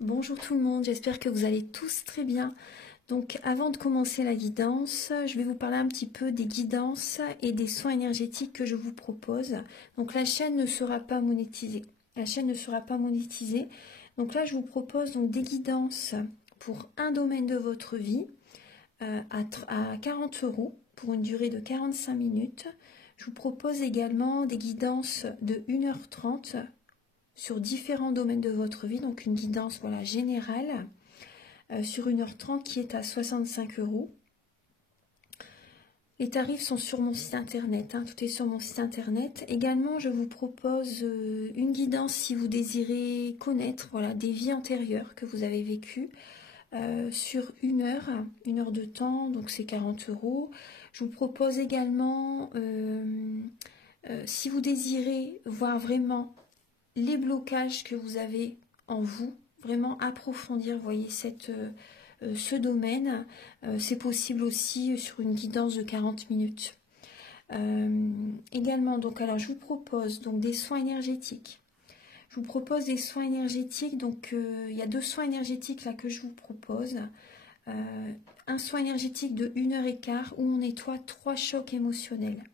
Bonjour tout le monde, j'espère que vous allez tous très bien. Donc avant de commencer la guidance, je vais vous parler un petit peu des guidances et des soins énergétiques que je vous propose. Donc la chaîne ne sera pas monétisée. La chaîne ne sera pas monétisée. Donc là je vous propose donc des guidances pour un domaine de votre vie à 40 € pour une durée de 45 minutes. Je vous propose également des guidances de 1h30 sur différents domaines de votre vie, donc une guidance générale sur 1h30 qui est à 65 €. Les tarifs sont sur mon site internet, tout est sur mon site internet. Également, je vous propose une guidance si vous désirez connaître des vies antérieures que vous avez vécues sur une heure de temps, donc c'est 40 €. Je vous propose également, si vous désirez voir vraiment les blocages que vous avez en vous, vraiment approfondir, voyez, ce domaine, c'est possible aussi sur une guidance de 40 minutes. Également, donc, alors je vous propose donc des soins énergétiques. Je vous propose des soins énergétiques, donc il y a 2 soins énergétiques là que je vous propose. Un soin énergétique de 1h15 où on nettoie 3 chocs émotionnels.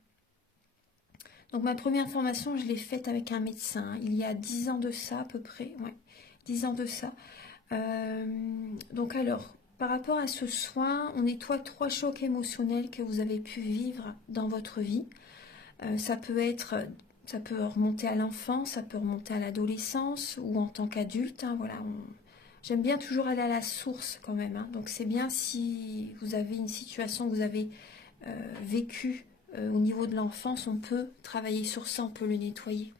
Donc ma première formation, je l'ai faite avec un médecin, il y a 10 ans de ça à peu près, ouais, 10 ans de ça. Donc alors, par rapport à ce soin, on nettoie 3 chocs émotionnels que vous avez pu vivre dans votre vie. Ça peut remonter à l'enfance, ça peut remonter à l'adolescence ou en tant qu'adulte. Voilà, j'aime bien toujours aller à la source quand même. Donc c'est bien si vous avez une situation que vous avez vécue au niveau de l'enfance, on peut travailler sur ça, on peut le nettoyer.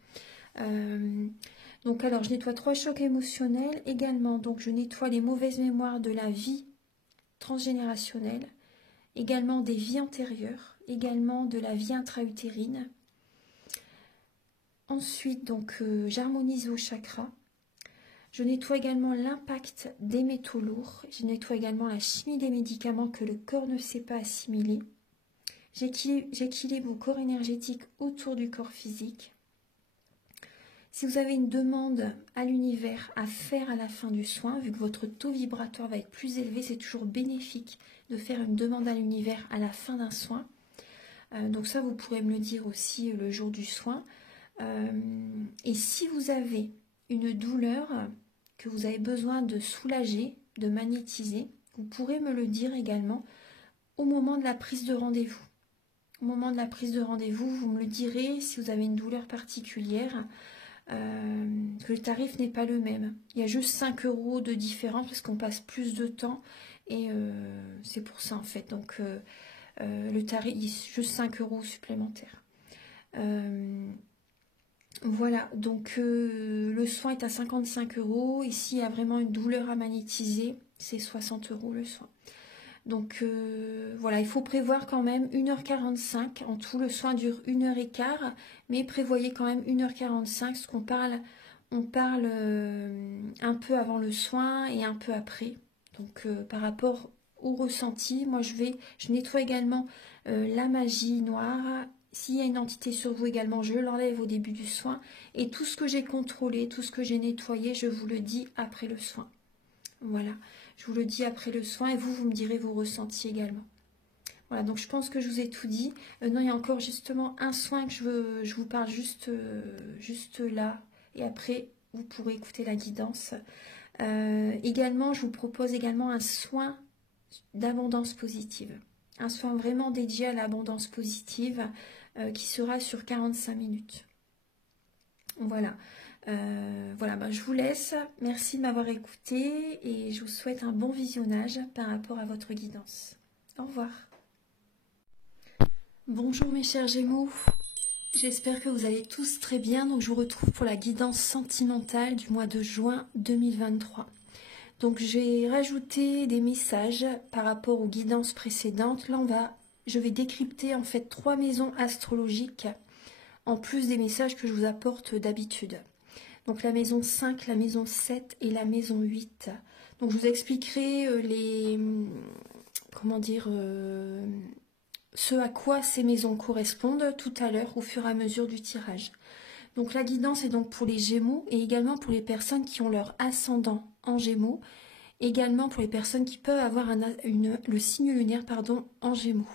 Donc alors je nettoie 3 chocs émotionnels également, donc je nettoie les mauvaises mémoires de la vie transgénérationnelle, également des vies antérieures, également de la vie intra-utérine. Ensuite donc j'harmonise vos chakras. Je nettoie également l'impact des métaux lourds, je nettoie également la chimie des médicaments que le corps ne sait pas assimiler. J'équilibre vos corps énergétiques autour du corps physique. Si vous avez une demande à l'univers à faire à la fin du soin, vu que votre taux vibratoire va être plus élevé, c'est toujours bénéfique de faire une demande à l'univers à la fin d'un soin. Donc ça, vous pourrez me le dire aussi le jour du soin. Et si vous avez une douleur que vous avez besoin de soulager, de magnétiser, vous pourrez me le dire également au moment de la prise de rendez-vous. Au moment de la prise de rendez-vous, vous me le direz si vous avez une douleur particulière, que le tarif n'est pas le même. Il y a juste 5 € de différence parce qu'on passe plus de temps et c'est pour ça en fait. Donc le tarif, juste 5 € supplémentaires. Voilà, donc le soin est à 55 €. Ici, il y a vraiment une douleur à magnétiser, c'est 60 € le soin. Donc voilà, il faut prévoir quand même 1h45. En tout, le soin dure 1h15, mais prévoyez quand même 1h45, parce qu'on parle, on parle un peu avant le soin et un peu après. Donc par rapport au ressenti, moi je nettoie également la magie noire. S'il y a une entité sur vous également, je l'enlève au début du soin. Et tout ce que j'ai contrôlé, tout ce que j'ai nettoyé, je vous le dis après le soin. Voilà, je vous le dis après le soin et vous me direz vos ressentis également. Voilà, donc je pense que je vous ai tout dit. Non, il y a encore justement un soin que je vous parle juste là. Et après, vous pourrez écouter la guidance. Également, je vous propose également un soin d'abondance positive. Un soin vraiment dédié à l'abondance positive qui sera sur 45 minutes. Voilà. Voilà, je vous laisse. Merci de m'avoir écouté et je vous souhaite un bon visionnage par rapport à votre guidance. Au revoir. Bonjour mes chers Gémeaux. J'espère que vous allez tous très bien. Donc je vous retrouve pour la guidance sentimentale du mois de juin 2023. Donc j'ai rajouté des messages par rapport aux guidances précédentes. Là je vais décrypter en fait 3 maisons astrologiques en plus des messages que je vous apporte d'habitude. Donc la maison 5, la maison 7 et la maison 8. Donc je vous expliquerai ce à quoi ces maisons correspondent tout à l'heure au fur et à mesure du tirage. Donc la guidance est donc pour les Gémeaux et également pour les personnes qui ont leur ascendant en Gémeaux, également pour les personnes qui peuvent avoir le signe lunaire en Gémeaux.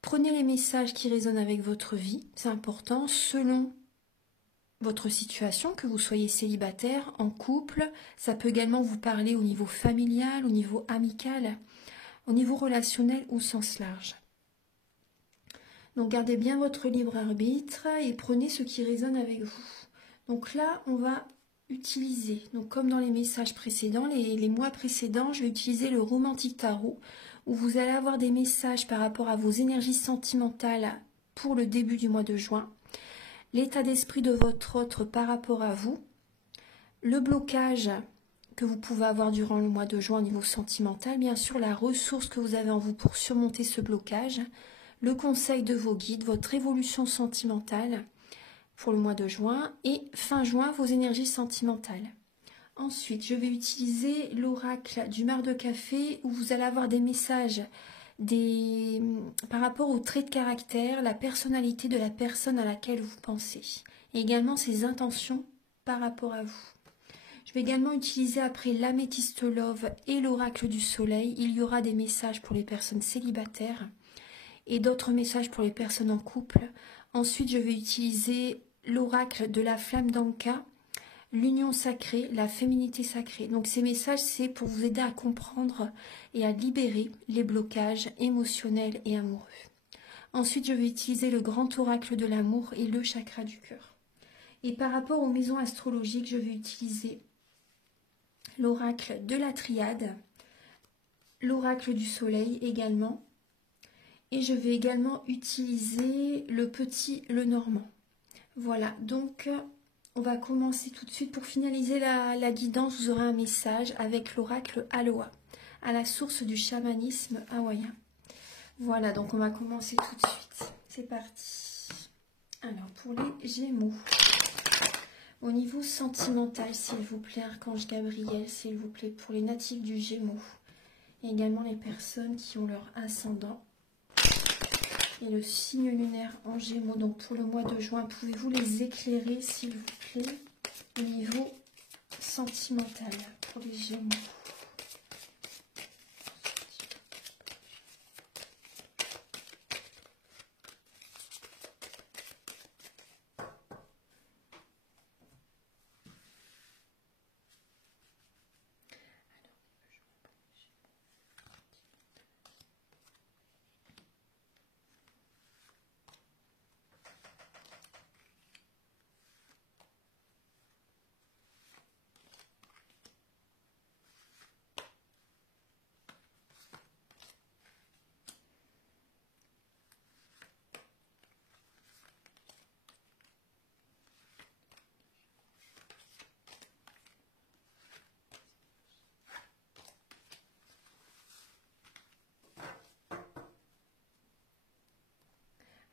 Prenez les messages qui résonnent avec votre vie, c'est important, selon votre situation, que vous soyez célibataire, en couple, ça peut également vous parler au niveau familial, au niveau amical, au niveau relationnel ou sens large. Donc gardez bien votre libre arbitre et prenez ce qui résonne avec vous. Donc là, on va utiliser, donc comme dans les messages précédents, les mois précédents, je vais utiliser le Romantic Tarot, où vous allez avoir des messages par rapport à vos énergies sentimentales pour le début du mois de juin, l'état d'esprit de votre autre par rapport à vous, le blocage que vous pouvez avoir durant le mois de juin au niveau sentimental, bien sûr la ressource que vous avez en vous pour surmonter ce blocage, le conseil de vos guides, votre évolution sentimentale pour le mois de juin et fin juin vos énergies sentimentales. Ensuite, je vais utiliser l'oracle du mar de café où vous allez avoir des messages par rapport aux traits de caractère, la personnalité de la personne à laquelle vous pensez et également ses intentions par rapport à vous. Je vais également utiliser après l'améthyste love et l'oracle du soleil. Il y aura des messages pour les personnes célibataires et d'autres messages pour les personnes en couple. Ensuite, je vais utiliser l'oracle de la flamme d'Anka, l'union sacrée, la féminité sacrée. Donc ces messages, c'est pour vous aider à comprendre et à libérer les blocages émotionnels et amoureux. Ensuite, je vais utiliser le grand oracle de l'amour et le chakra du cœur. Et par rapport aux maisons astrologiques, je vais utiliser l'oracle de la triade, l'oracle du soleil également, et je vais également utiliser le petit Lenormand. Voilà, donc on va commencer tout de suite. Pour finaliser la guidance, vous aurez un message avec l'oracle Aloha, à la source du chamanisme hawaïen. Voilà, donc on va commencer tout de suite. C'est parti. Alors, pour les Gémeaux, au niveau sentimental, s'il vous plaît, Archange Gabriel, s'il vous plaît, pour les natifs du Gémeaux, et également les personnes qui ont leur ascendant et le signe lunaire en Gémeaux. Donc pour le mois de juin, pouvez-vous les éclairer, s'il vous plaît, au niveau sentimental pour les Gémeaux?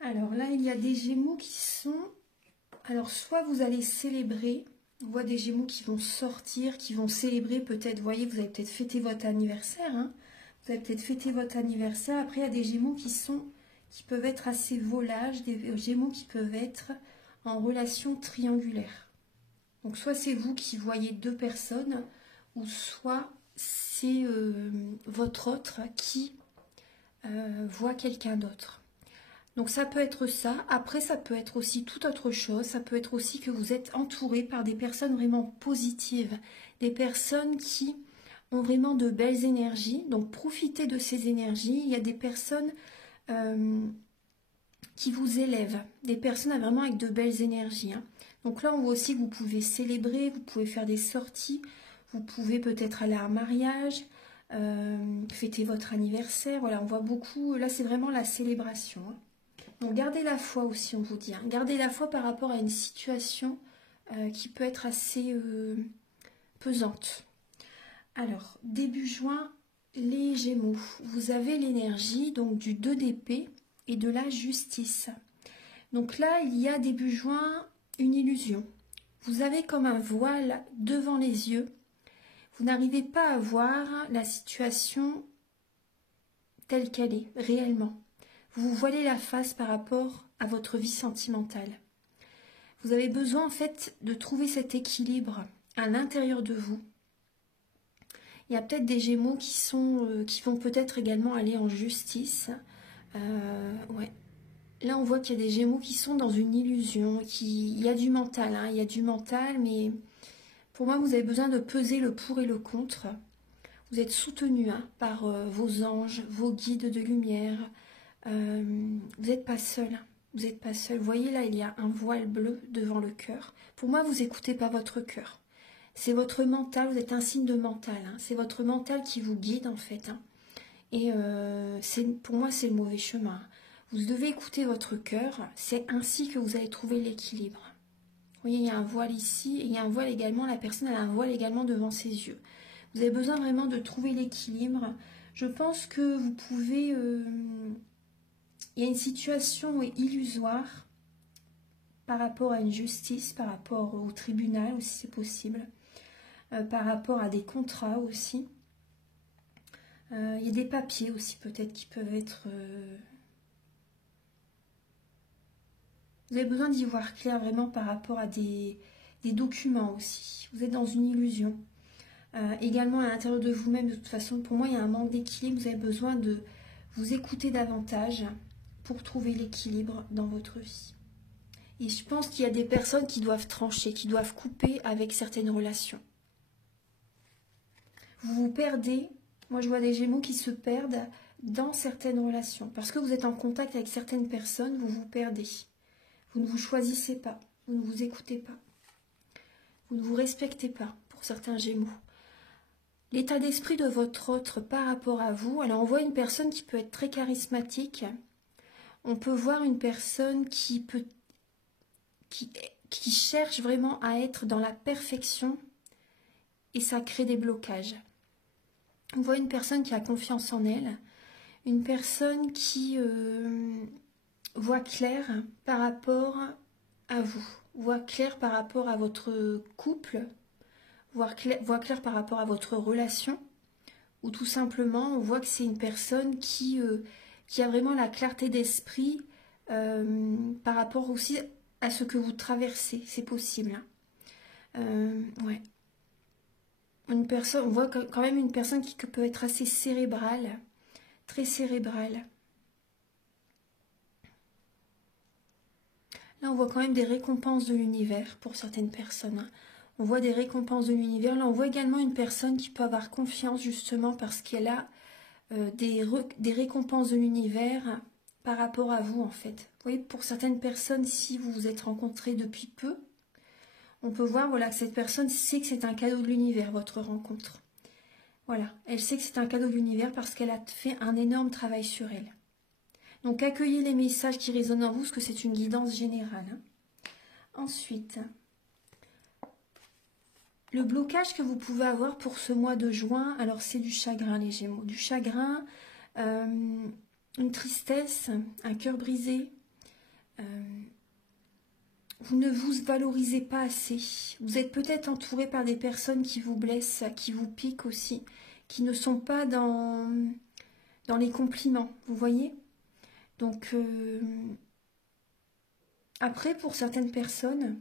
Alors là, il y a des Gémeaux qui sont... Alors, soit vous allez célébrer, on voit des Gémeaux qui vont sortir, qui vont célébrer peut-être, vous voyez, vous avez peut-être fêté votre anniversaire, hein. Vous avez peut-être fêté votre anniversaire. Après, il y a des Gémeaux qui peuvent être assez volages, des Gémeaux qui peuvent être en relation triangulaire. Donc, soit c'est vous qui voyez deux personnes, ou soit c'est votre autre qui voit quelqu'un d'autre. Donc ça peut être ça. Après, ça peut être aussi toute autre chose. Ça peut être aussi que vous êtes entouré par des personnes vraiment positives, des personnes qui ont vraiment de belles énergies. Donc profitez de ces énergies. Il y a des personnes qui vous élèvent, des personnes vraiment avec de belles énergies, hein. Donc là, on voit aussi que vous pouvez célébrer, vous pouvez faire des sorties, vous pouvez peut-être aller à un mariage, fêter votre anniversaire. Voilà, on voit beaucoup. Là, c'est vraiment la célébration, hein. Donc gardez la foi aussi, on vous dit, hein. Gardez la foi par rapport à une situation qui peut être assez pesante. Alors, début juin, les Gémeaux, vous avez l'énergie donc du 2 d'épée et de la justice. Donc là, il y a début juin une illusion. Vous avez comme un voile devant les yeux. Vous n'arrivez pas à voir la situation telle qu'elle est, réellement. Vous vous voilez la face par rapport à votre vie sentimentale. Vous avez besoin en fait de trouver cet équilibre à l'intérieur de vous. Il y a peut-être des Gémeaux qui vont peut-être également aller en justice. Ouais. Là, on voit qu'il y a des Gémeaux qui sont dans une illusion. Il y a du mental, hein, il y a du mental, mais pour moi, vous avez besoin de peser le pour et le contre. Vous êtes soutenu hein, par vos anges, vos guides de lumière. Vous n'êtes pas seul. Vous n'êtes pas seul. Vous voyez là, il y a un voile bleu devant le cœur. Pour moi, vous n'écoutez pas votre cœur. C'est votre mental, vous êtes un signe de mental. Hein. C'est votre mental qui vous guide en fait. Hein. Et pour moi, c'est le mauvais chemin. Vous devez écouter votre cœur. C'est ainsi que vous allez trouver l'équilibre. Vous voyez, il y a un voile ici et il y a un voile également. La personne a un voile également devant ses yeux. Vous avez besoin vraiment de trouver l'équilibre. Je pense que vous pouvez... il y a une situation illusoire par rapport à une justice, par rapport au tribunal aussi, c'est possible. Par rapport à des contrats aussi. Il y a des papiers aussi peut-être qui peuvent être... Vous avez besoin d'y voir clair vraiment par rapport à des documents aussi. Vous êtes dans une illusion. Également à l'intérieur de vous-même, de toute façon, pour moi, il y a un manque d'équilibre. Vous avez besoin de vous écouter davantage pour trouver l'équilibre dans votre vie. Et je pense qu'il y a des personnes qui doivent trancher, qui doivent couper avec certaines relations. Vous vous perdez, moi je vois des Gémeaux qui se perdent dans certaines relations. Parce que vous êtes en contact avec certaines personnes, vous vous perdez. Vous ne vous choisissez pas, vous ne vous écoutez pas. Vous ne vous respectez pas pour certains Gémeaux. L'état d'esprit de votre autre par rapport à vous, alors on voit une personne qui peut être très charismatique. On peut voir une personne qui cherche vraiment à être dans la perfection et ça crée des blocages. On voit une personne qui a confiance en elle, une personne qui voit clair par rapport à vous, voit clair par rapport à votre couple, voit clair par rapport à votre relation, ou tout simplement on voit que c'est une personne qui a vraiment la clarté d'esprit par rapport aussi à ce que vous traversez, c'est possible. Ouais. Une personne, on voit quand même une personne qui peut être assez cérébrale, très cérébrale. Là, on voit quand même des récompenses de l'univers pour certaines personnes. On voit des récompenses de l'univers. Là, on voit également une personne qui peut avoir confiance justement parce qu'elle a des récompenses de l'univers par rapport à vous en fait. Vous voyez, pour certaines personnes, si vous vous êtes rencontrés depuis peu, on peut voir voilà, que cette personne sait que c'est un cadeau de l'univers, votre rencontre. Voilà, elle sait que c'est un cadeau de l'univers parce qu'elle a fait un énorme travail sur elle. Donc accueillez les messages qui résonnent en vous, parce que c'est une guidance générale. Ensuite, le blocage que vous pouvez avoir pour ce mois de juin, alors c'est du chagrin les Gémeaux. Du chagrin, une tristesse, un cœur brisé. Vous ne vous valorisez pas assez. Vous êtes peut-être entouré par des personnes qui vous blessent, qui vous piquent aussi, qui ne sont pas dans les compliments, vous voyez? Donc, après, pour certaines personnes,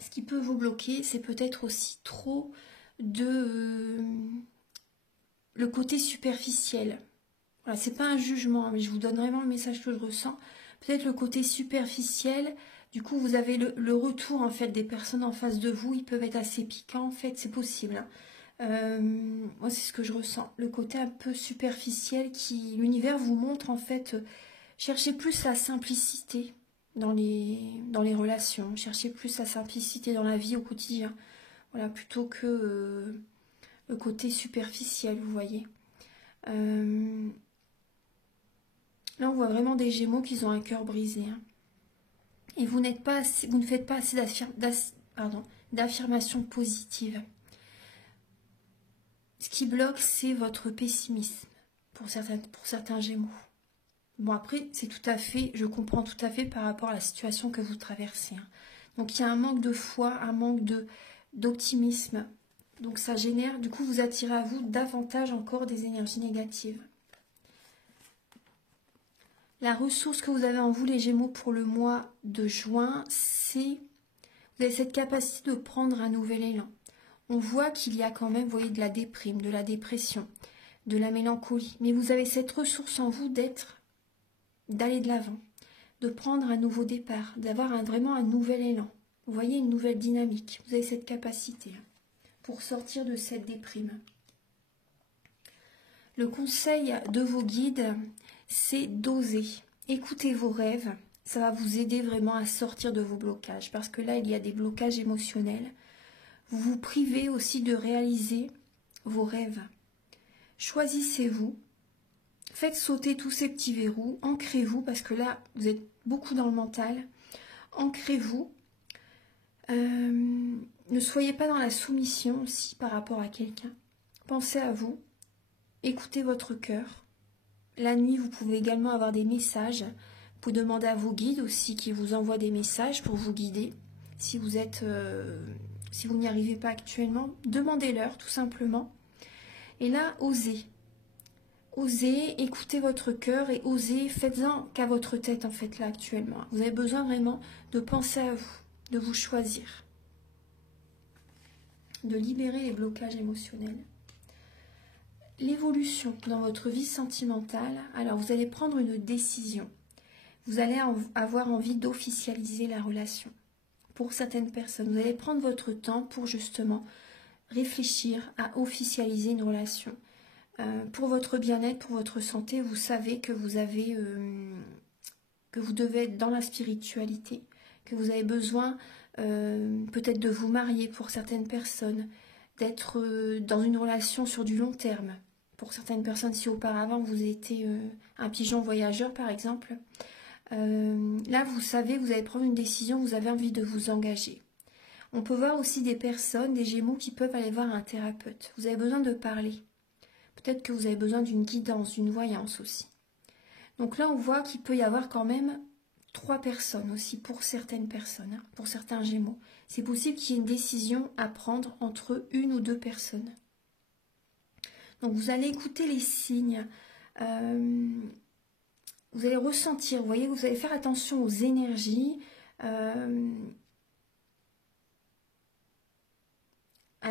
ce qui peut vous bloquer, c'est peut-être aussi trop de le côté superficiel. Voilà, c'est pas un jugement, mais je vous donne vraiment le message que je ressens. Peut-être le côté superficiel. Du coup, vous avez le retour en fait des personnes en face de vous. Ils peuvent être assez piquants, en fait, c'est possible. Moi, c'est ce que je ressens. Le côté un peu superficiel qui, l'univers vous montre en fait. Cherchez plus la simplicité dans les relations. Cherchez plus la simplicité dans la vie au quotidien. Voilà, plutôt que le côté superficiel, vous voyez. Là, on voit vraiment des Gémeaux qui ont un cœur brisé. Hein. Et vous ne faites pas assez d'affirmations positives. Ce qui bloque, c'est votre pessimisme pour certains Gémeaux. Bon, après, c'est tout à fait, je comprends tout à fait par rapport à la situation que vous traversez. Hein. Donc, il y a un manque de foi, un manque d'optimisme. Donc, ça génère, du coup, vous attirez à vous davantage encore des énergies négatives. La ressource que vous avez en vous, les Gémeaux, pour le mois de juin, c'est Vous avez cette capacité de prendre un nouvel élan. On voit qu'il y a quand même, vous voyez, de la déprime, de la dépression, de la mélancolie. Mais vous avez cette ressource en vous d'aller de l'avant, de prendre un nouveau départ, d'avoir vraiment un nouvel élan. Vous voyez, une nouvelle dynamique. Vous avez cette capacité pour sortir de cette déprime. Le conseil de vos guides, c'est d'oser. Écoutez vos rêves. Ça va vous aider vraiment à sortir de vos blocages. Parce que là, il y a des blocages émotionnels. Vous vous privez aussi de réaliser vos rêves. Choisissez-vous. Faites sauter tous ces petits verrous. Ancrez-vous, parce que là, vous êtes beaucoup dans le mental. Ancrez-vous. Ne soyez pas dans la soumission aussi par rapport à quelqu'un. Pensez à vous. Écoutez votre cœur. La nuit, vous pouvez également avoir des messages. Vous pouvez demander à vos guides aussi qui vous envoient des messages pour vous guider. Si vous n'y arrivez pas actuellement, demandez-leur tout simplement. Et là, osez. Osez, écoutez votre cœur et osez, faites-en qu'à votre tête en fait là actuellement. Vous avez besoin vraiment de penser à vous, de vous choisir, de libérer les blocages émotionnels. L'évolution dans votre vie sentimentale, alors vous allez prendre une décision. Vous allez avoir envie d'officialiser la relation. Pour certaines personnes, vous allez prendre votre temps pour justement réfléchir à officialiser une relation. Pour votre bien-être, pour votre santé, vous savez que vous devez être dans la spiritualité, que vous avez besoin peut-être de vous marier pour certaines personnes, d'être dans une relation sur du long terme. Pour certaines personnes, si auparavant vous étiez un pigeon voyageur par exemple, là vous savez, vous allez prendre une décision, vous avez envie de vous engager. On peut voir aussi des personnes, des Gémeaux qui peuvent aller voir un thérapeute. Vous avez besoin de parler. Peut-être que vous avez besoin d'une guidance, d'une voyance aussi. Donc là on voit qu'il peut y avoir quand même 3 personnes aussi pour certaines personnes, hein, pour certains Gémeaux. C'est possible qu'il y ait une décision à prendre entre 1 ou 2 personnes. Donc vous allez écouter les signes, vous allez ressentir, vous voyez, vous allez faire attention aux énergies, à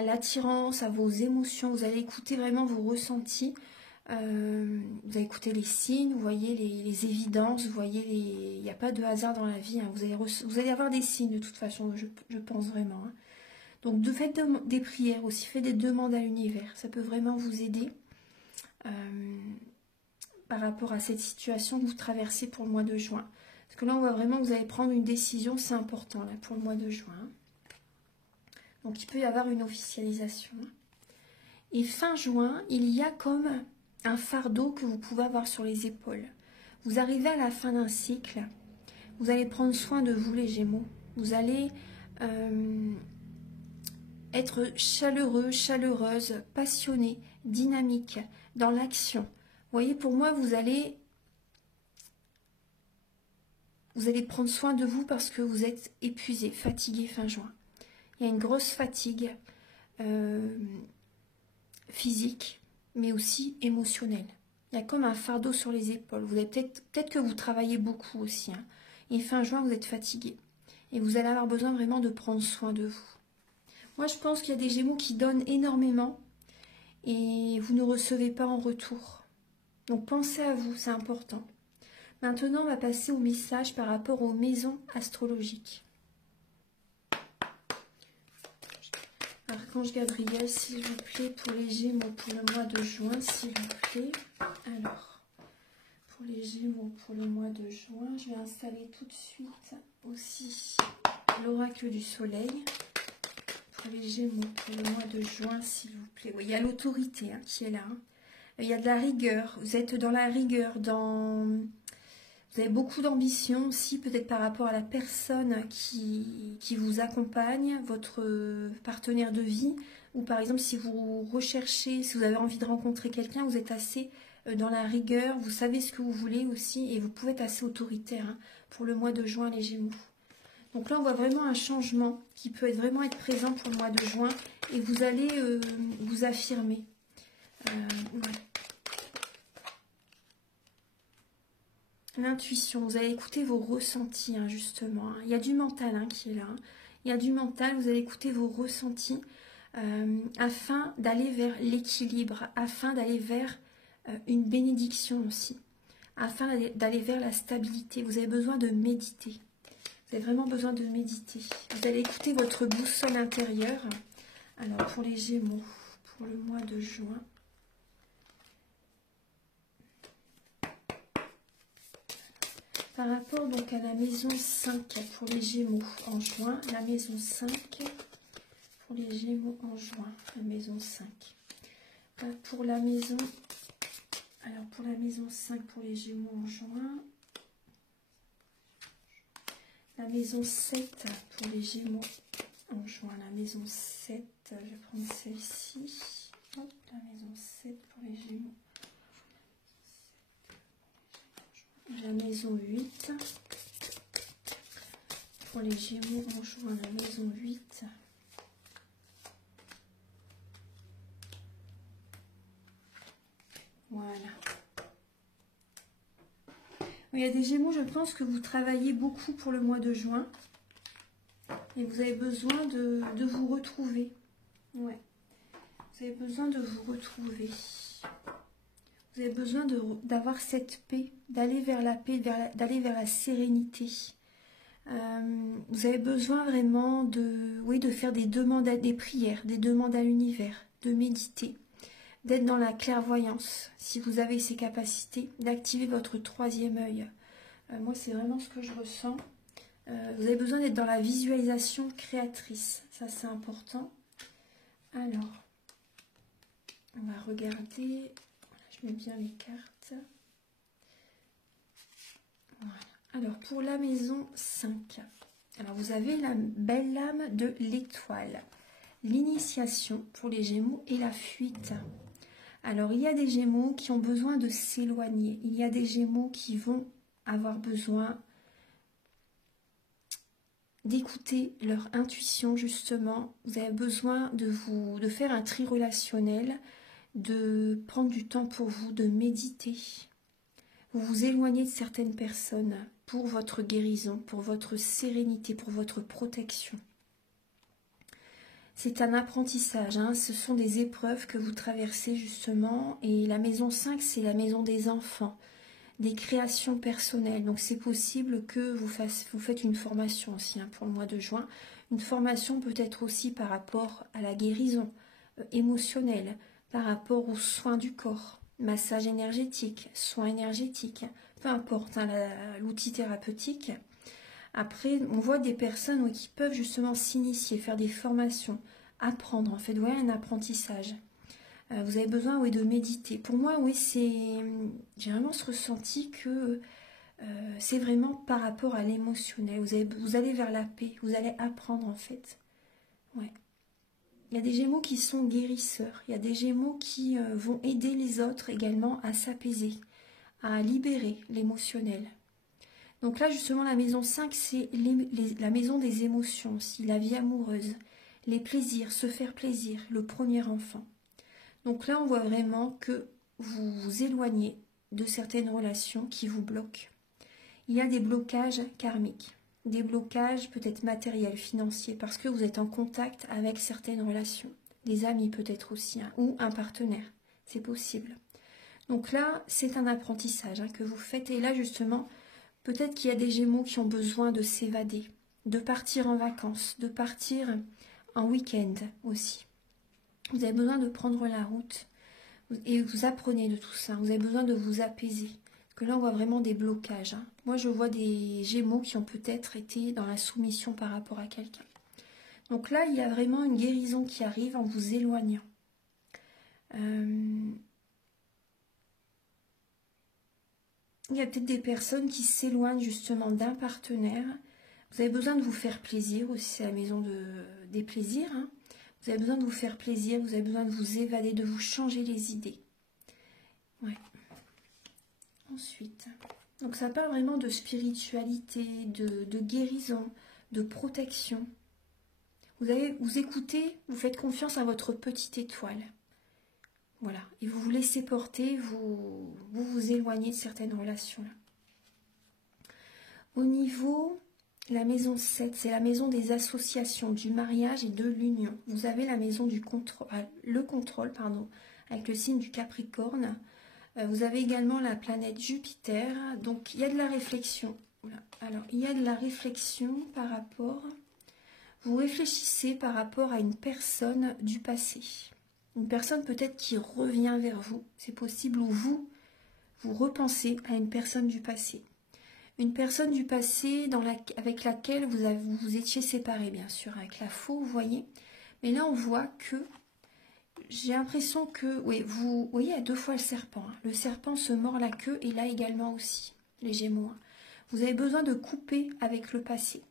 l'attirance, à vos émotions, vous allez écouter vraiment vos ressentis, vous allez écouter les signes, vous voyez les évidences, vous voyez, il n'y a pas de hasard dans la vie, hein, vous allez avoir des signes de toute façon, je pense vraiment. Hein. Donc faites des prières aussi, faites des demandes à l'univers, ça peut vraiment vous aider par rapport à cette situation que vous traversez pour le mois de juin. Parce que là on voit vraiment que vous allez prendre une décision, c'est important là, pour le mois de juin. Hein. Donc il peut y avoir une officialisation. Et fin juin, il y a comme un fardeau que vous pouvez avoir sur les épaules. Vous arrivez à la fin d'un cycle, vous allez prendre soin de vous les Gémeaux. Vous allez être chaleureux, chaleureuse, passionné, dynamique, dans l'action. Vous voyez, pour moi, vous allez prendre soin de vous parce que vous êtes épuisé, fatigué fin juin. Il y a une grosse fatigue physique, mais aussi émotionnelle. Il y a comme un fardeau sur les épaules. Vous avez peut-être que vous travaillez beaucoup aussi. Hein. Et fin juin, vous êtes fatigué. Et vous allez avoir besoin vraiment de prendre soin de vous. Moi, je pense qu'il y a des Gémeaux qui donnent énormément et vous ne recevez pas en retour. Donc, pensez à vous, c'est important. Maintenant, on va passer au message par rapport aux maisons astrologiques. Archange Gabriel, s'il vous plaît, pour les Gémeaux pour le mois de juin, s'il vous plaît. Alors, pour les Gémeaux pour le mois de juin, je vais installer tout de suite aussi l'oracle du soleil. Pour les Gémeaux pour le mois de juin, s'il vous plaît. Oui, il y a l'autorité hein, qui est là. Hein. Il y a de la rigueur. Vous êtes dans la rigueur, vous avez beaucoup d'ambition aussi, peut-être par rapport à la personne qui vous accompagne, votre partenaire de vie, ou par exemple si vous recherchez, si vous avez envie de rencontrer quelqu'un, vous êtes assez dans la rigueur, vous savez ce que vous voulez aussi, et vous pouvez être assez autoritaire hein, pour le mois de juin, les Gémeaux. Donc là, on voit vraiment un changement qui peut vraiment être présent pour le mois de juin, et vous allez vous affirmer. Ouais. L'intuition, vous allez écouter vos ressentis, hein, justement. Hein. Il y a du mental hein, qui est là. Hein. Il y a du mental, vous allez écouter vos ressentis afin d'aller vers l'équilibre, afin d'aller vers une bénédiction aussi, afin d'aller vers la stabilité. Vous avez besoin de méditer. Vous avez vraiment besoin de méditer. Vous allez écouter votre boussole intérieure. Alors, pour les Gémeaux, pour le mois de juin. Par rapport donc à la maison 5 pour les Gémeaux en juin, la maison 5 pour les Gémeaux en juin, la maison 5. Pour la maison, alors pour la maison 5 pour les Gémeaux en juin, la maison 7 pour les Gémeaux en juin, la maison 7, je vais prendre celle-ci, la maison 7 pour les Gémeaux. La maison 8 pour les Gémeaux en juin, la maison 8. Voilà. Il y a des Gémeaux, je pense que vous travaillez beaucoup pour le mois de juin et vous avez besoin de vous retrouver. Ouais. Vous avez besoin de vous retrouver. Vous avez besoin d'avoir cette paix, d'aller vers la paix, d'aller vers la sérénité. Vous avez besoin vraiment de faire des demandes, des prières, des demandes à l'univers, de méditer, d'être dans la clairvoyance, si vous avez ces capacités, d'activer votre troisième œil. Moi, c'est vraiment ce que je ressens. Vous avez besoin d'être dans la visualisation créatrice. Ça, c'est important. Alors, on va regarder... Je mets bien les cartes. Voilà. Alors, pour la maison 5, alors vous avez la belle lame de l'étoile. L'initiation pour les Gémeaux et la fuite. Alors, il y a des Gémeaux qui ont besoin de s'éloigner. Il y a des Gémeaux qui vont avoir besoin d'écouter leur intuition, justement. Vous avez besoin de faire un tri relationnel, de prendre du temps pour vous, de méditer. Vous vous éloignez de certaines personnes pour votre guérison, pour votre sérénité, pour votre protection. C'est un apprentissage, hein. Ce sont des épreuves que vous traversez justement. Et la maison 5, c'est la maison des enfants, des créations personnelles. Donc c'est possible que vous faites une formation aussi, hein, pour le mois de juin. Une formation peut-être aussi par rapport à la guérison émotionnelle, par rapport aux soins du corps, massage énergétique, soins énergétiques, peu importe, hein, l'outil thérapeutique. Après, on voit des personnes qui peuvent justement s'initier, faire des formations, apprendre, en fait, ouais, un apprentissage. Vous avez besoin de méditer. Pour moi, oui, j'ai vraiment ce ressenti que c'est vraiment par rapport à l'émotionnel. Vous allez vers la paix, vous allez apprendre en fait. Ouais. Il y a des Gémeaux qui sont guérisseurs. Il y a des Gémeaux qui vont aider les autres également à s'apaiser, à libérer l'émotionnel. Donc là, justement, la maison 5, c'est la maison des émotions aussi, la vie amoureuse, les plaisirs, se faire plaisir, le premier enfant. Donc là, on voit vraiment que vous vous éloignez de certaines relations qui vous bloquent. Il y a des blocages karmiques, des blocages peut-être matériels, financiers, parce que vous êtes en contact avec certaines relations, des amis peut-être aussi, hein, ou un partenaire, c'est possible. Donc là, c'est un apprentissage, hein, que vous faites, et là justement, peut-être qu'il y a des Gémeaux qui ont besoin de s'évader, de partir en vacances, de partir en week-end aussi. Vous avez besoin de prendre la route, et vous apprenez de tout ça, vous avez besoin de vous apaiser. Que là, on voit vraiment des blocages, hein. Moi, je vois des Gémeaux qui ont peut-être été dans la soumission par rapport à quelqu'un. Donc là, il y a vraiment une guérison qui arrive en vous éloignant. Il y a peut-être des personnes qui s'éloignent justement d'un partenaire. Vous avez besoin de vous faire plaisir aussi, c'est la maison des plaisirs, hein. Vous avez besoin de vous faire plaisir, vous avez besoin de vous évader, de vous changer les idées. Ouais. Ensuite, donc ça parle vraiment de spiritualité, de guérison, de protection. Vous écoutez, vous faites confiance à votre petite étoile. Voilà, et vous vous laissez porter, vous éloignez de certaines relations. Au niveau la maison 7, c'est la maison des associations, du mariage et de l'union. Vous avez la maison du contrôle, le contrôle, pardon, avec le signe du Capricorne. Vous avez également la planète Jupiter. Donc, il y a de la réflexion. Voilà. Alors, il y a de la réflexion par rapport... Vous réfléchissez par rapport à une personne du passé. Une personne peut-être qui revient vers vous. C'est possible, ou vous repensez à une personne du passé. Une personne du passé avec laquelle vous étiez séparés, bien sûr, avec la faux, vous voyez. Mais là, on voit que, j'ai l'impression que, oui, vous voyez, il y a 2 fois le serpent. Hein. Le serpent se mord la queue et là également aussi, les Gémeaux. Hein. Vous avez besoin de couper avec le passé.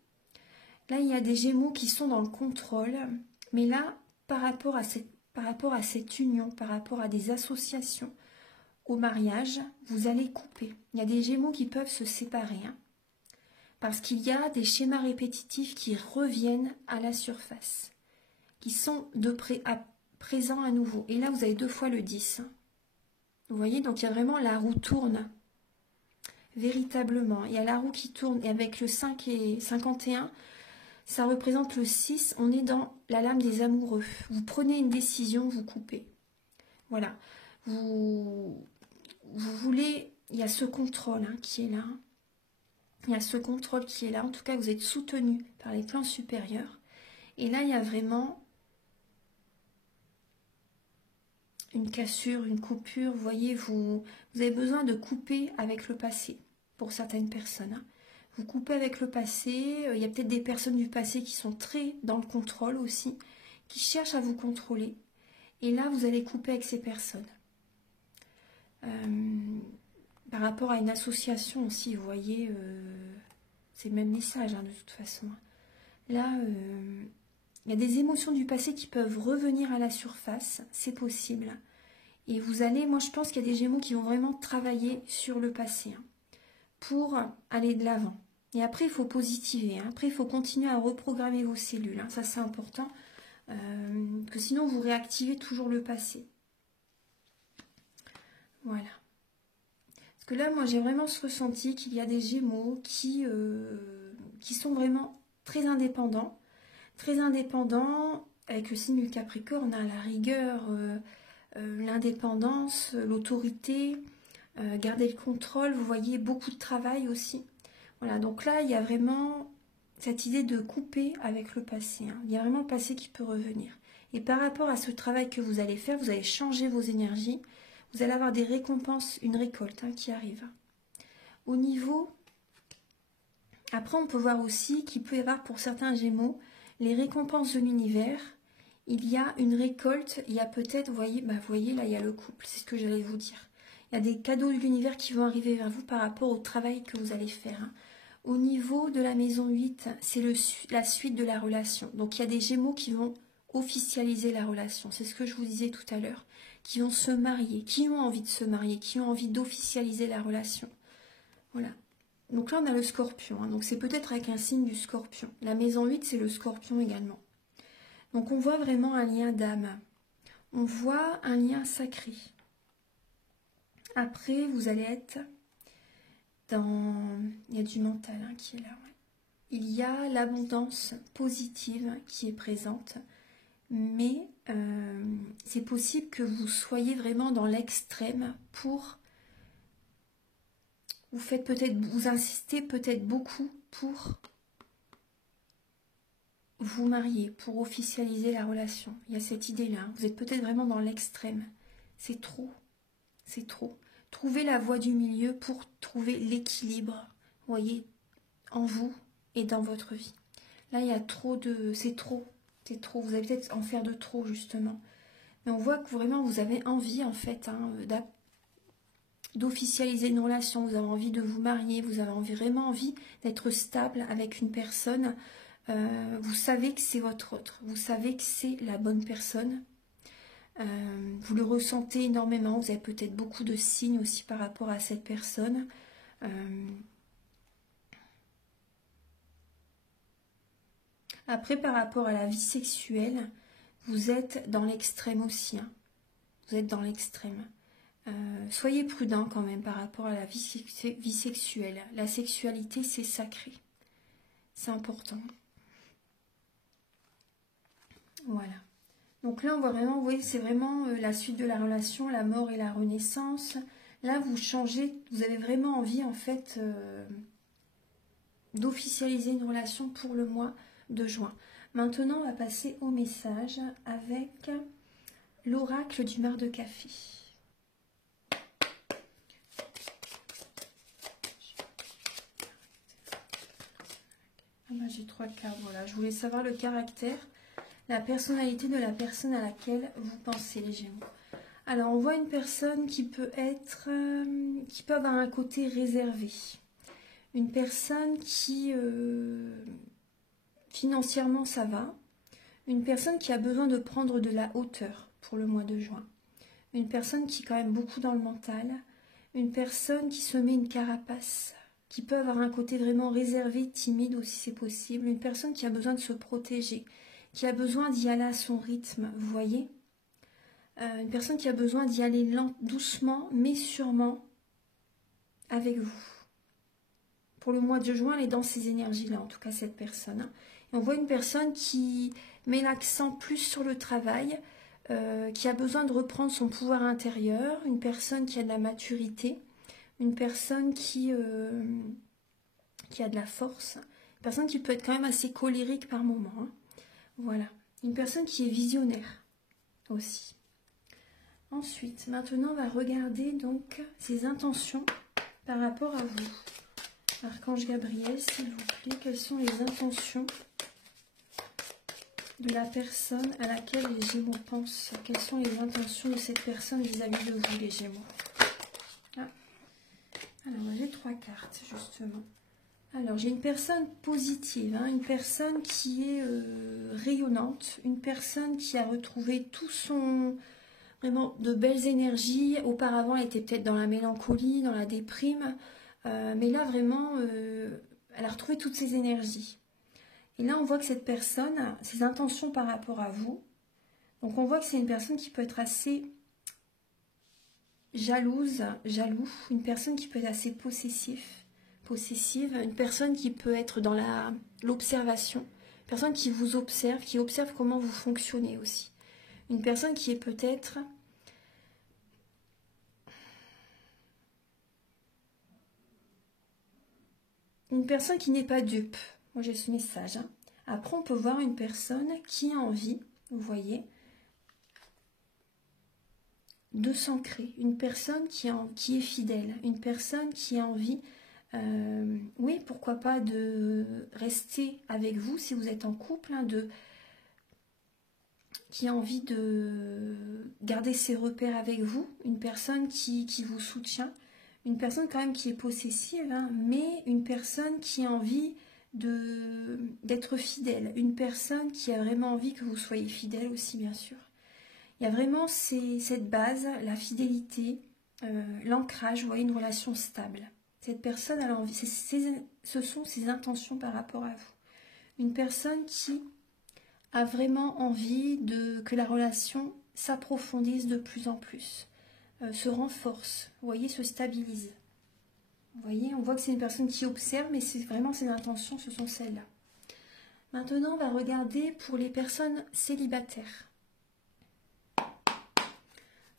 Là, il y a des Gémeaux qui sont dans le contrôle, mais là, par rapport à cette union, par rapport à des associations, au mariage, vous allez couper. Il y a des Gémeaux qui peuvent se séparer, hein, parce qu'il y a des schémas répétitifs qui reviennent à la surface, qui sont présents à nouveau. Et là, vous avez 2 fois le 10. Hein. Vous voyez, donc il y a vraiment la roue tourne, véritablement. Il y a la roue qui tourne, et avec le 5 et 51, ça représente le 6, on est dans la lame des amoureux. Vous prenez une décision, vous coupez. Voilà. Vous voulez, il y a ce contrôle hein, qui est là. Il y a ce contrôle qui est là. En tout cas, vous êtes soutenu par les plans supérieurs. Et là, il y a vraiment une cassure, une coupure. Vous voyez, vous avez besoin de couper avec le passé pour certaines personnes. Hein. Vous coupez avec le passé, il y a peut-être des personnes du passé qui sont très dans le contrôle aussi, qui cherchent à vous contrôler. Et là, vous allez couper avec ces personnes. Par rapport à une association aussi, vous voyez, c'est le même message hein, de toute façon. Là, il y a des émotions du passé qui peuvent revenir à la surface, c'est possible. Et vous allez, moi je pense qu'il y a des Gémeaux qui vont vraiment travailler sur le passé hein, pour aller de l'avant. Et après, il faut positiver. Hein. Après, il faut continuer à reprogrammer vos cellules. Hein. Ça, c'est important. Que sinon, vous réactivez toujours le passé. Voilà. Parce que là, moi, j'ai vraiment ce ressenti qu'il y a des Gémeaux qui sont vraiment très indépendants. Très indépendants. Avec le signe du Capricorne, on a la rigueur, l'indépendance, l'autorité, garder le contrôle. Vous voyez, beaucoup de travail aussi. Voilà, donc là, il y a vraiment cette idée de couper avec le passé. Hein. Il y a vraiment le passé qui peut revenir. Et par rapport à ce travail que vous allez faire, vous allez changer vos énergies. Vous allez avoir des récompenses, une récolte hein, qui arrive. Au niveau... Après, on peut voir aussi qu'il peut y avoir pour certains Gémeaux, les récompenses de l'univers. Il y a une récolte, il y a peut-être, vous voyez, là, il y a le couple. C'est ce que j'allais vous dire. Il y a des cadeaux de l'univers qui vont arriver vers vous par rapport au travail que vous allez faire. Hein. Au niveau de la maison 8, c'est la suite de la relation. Donc, il y a des Gémeaux qui vont officialiser la relation. C'est ce que je vous disais tout à l'heure. Qui vont se marier, qui ont envie de se marier, qui ont envie d'officialiser la relation. Voilà. Donc là, on a le Scorpion. Hein. Donc, c'est peut-être avec un signe du Scorpion. La maison 8, c'est le Scorpion également. Donc, on voit vraiment un lien d'âme. On voit un lien sacré. Après, vous allez être dans... Il y a du mental hein, qui est là. Ouais. Il y a l'abondance positive qui est présente. Mais c'est possible que vous soyez vraiment dans l'extrême pour... Vous insistez peut-être beaucoup pour vous marier, pour officialiser la relation. Il y a cette idée-là. Vous êtes peut-être vraiment dans l'extrême. C'est trop. C'est trop. Trouvez la voie du milieu pour trouver l'équilibre, vous voyez, en vous et dans votre vie. Là, il y a trop de... C'est trop. C'est trop. Vous allez peut-être en faire de trop, justement. Mais on voit que vraiment, vous avez envie, en fait, hein, d'officialiser une relation. Vous avez envie de vous marier. Vous avez vraiment envie d'être stable avec une personne. Vous savez que c'est votre autre. Vous savez que c'est la bonne personne. Vous le ressentez énormément, vous avez peut-être beaucoup de signes aussi par rapport à cette personne. Après, par rapport à la vie sexuelle, vous êtes dans l'extrême aussi. Hein. Vous êtes dans l'extrême. Soyez prudent quand même par rapport à la vie sexuelle. La sexualité, c'est sacré. C'est important. Voilà. Donc là, on voit vraiment, vous voyez, c'est vraiment la suite de la relation, la mort et la renaissance. Là, vous changez, vous avez vraiment envie, en fait, d'officialiser une relation pour le mois de juin. Maintenant, on va passer au message avec l'oracle du mar de café. Ah ben, j'ai 3 cartes, voilà. Je voulais savoir le caractère, la personnalité de la personne à laquelle vous pensez, les Gémeaux. Alors, on voit une personne qui peut être, qui peut avoir un côté réservé. Une personne qui, financièrement, ça va. Une personne qui a besoin de prendre de la hauteur pour le mois de juin. Une personne qui est quand même beaucoup dans le mental. Une personne qui se met une carapace, qui peut avoir un côté vraiment réservé, timide aussi, c'est possible. Une personne qui a besoin de se protéger, qui a besoin d'y aller à son rythme, vous voyez. Une personne qui a besoin d'y aller doucement, mais sûrement avec vous. Pour le mois de juin, elle est dans ces énergies-là, en tout cas cette personne. Et on voit une personne qui met l'accent plus sur le travail, qui a besoin de reprendre son pouvoir intérieur, une personne qui a de la maturité, une personne qui a de la force, une personne qui peut être quand même assez colérique par moment. Hein. Voilà, une personne qui est visionnaire aussi. Ensuite, maintenant, on va regarder donc ses intentions par rapport à vous. Archange Gabriel, s'il vous plaît, quelles sont les intentions de la personne à laquelle les Gémeaux pensent? Quelles sont les intentions de cette personne vis-à-vis de vous, les Gémeaux? Ah. Alors, j'ai 3 cartes, justement. Alors, j'ai une personne positive, hein, une personne qui est rayonnante, une personne qui a retrouvé tout son... Vraiment de belles énergies. Auparavant, elle était peut-être dans la mélancolie, dans la déprime. Mais là, vraiment, elle a retrouvé toutes ses énergies. Et là, on voit que cette personne, ses intentions par rapport à vous, donc on voit que c'est une personne qui peut être assez jaloux, une personne qui peut être assez possessive, une personne qui peut être dans l'observation, une personne qui vous observe, qui observe comment vous fonctionnez aussi. Une personne qui est peut-être... Une personne qui n'est pas dupe. Moi, j'ai ce message. Hein. Après, on peut voir une personne qui a envie, vous voyez, de s'ancrer. Une personne qui est fidèle. Une personne qui a envie, oui, pourquoi pas, de rester avec vous si vous êtes en couple, hein, qui a envie de garder ses repères avec vous. Une personne qui vous soutient. Une personne quand même qui est possessive, hein, mais une personne qui a envie d'être fidèle. Une personne qui a vraiment envie que vous soyez fidèle aussi, bien sûr. Il y a vraiment cette base, la fidélité, l'ancrage, vous voyez, une relation stable. Cette personne a envie, ce sont ses intentions par rapport à vous. Une personne qui a vraiment envie que la relation s'approfondisse de plus en plus. Se renforce, vous voyez, se stabilise. Vous voyez, on voit que c'est une personne qui observe, mais c'est vraiment ses intentions, ce sont celles-là. Maintenant, on va regarder pour les personnes célibataires.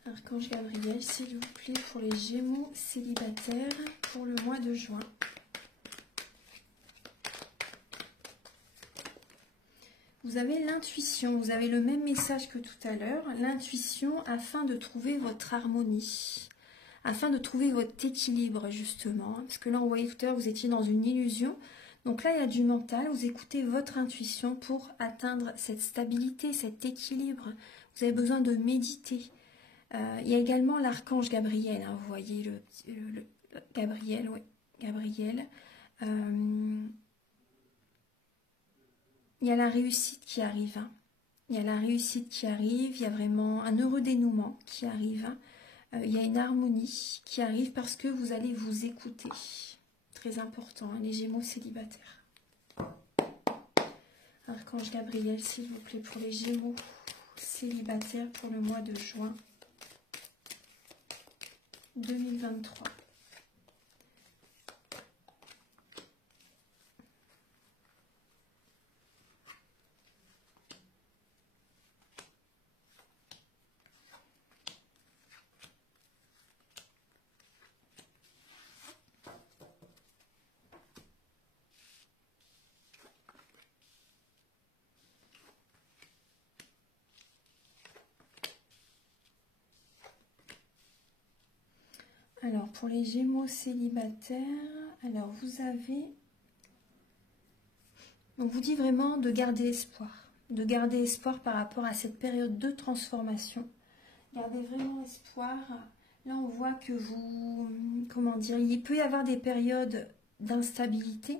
Archange Gabriel, s'il vous plaît, pour les Gémeaux célibataires pour le mois de juin. Vous avez l'intuition, vous avez le même message que tout à l'heure, l'intuition afin de trouver votre harmonie, afin de trouver votre équilibre justement, parce que là on voyait tout à l'heure vous étiez dans une illusion, donc là il y a du mental, vous écoutez votre intuition pour atteindre cette stabilité, cet équilibre, vous avez besoin de méditer. Il y a également l'archange Gabriel, hein, vous voyez le Gabriel, oui, Gabriel. Il y a la réussite qui arrive. Hein. Il y a la réussite qui arrive. Il y a vraiment un heureux dénouement qui arrive. Hein. Il y a une harmonie qui arrive parce que vous allez vous écouter. Très important, hein, les Gémeaux célibataires. Archange Gabriel, s'il vous plaît, pour les Gémeaux célibataires pour le mois de juin 2023. Alors, pour les Gémeaux célibataires, alors vous avez... On vous dit vraiment de garder espoir. De garder espoir par rapport à cette période de transformation. Gardez vraiment espoir. Là, on voit que vous... Comment dire? Il peut y avoir des périodes d'instabilité.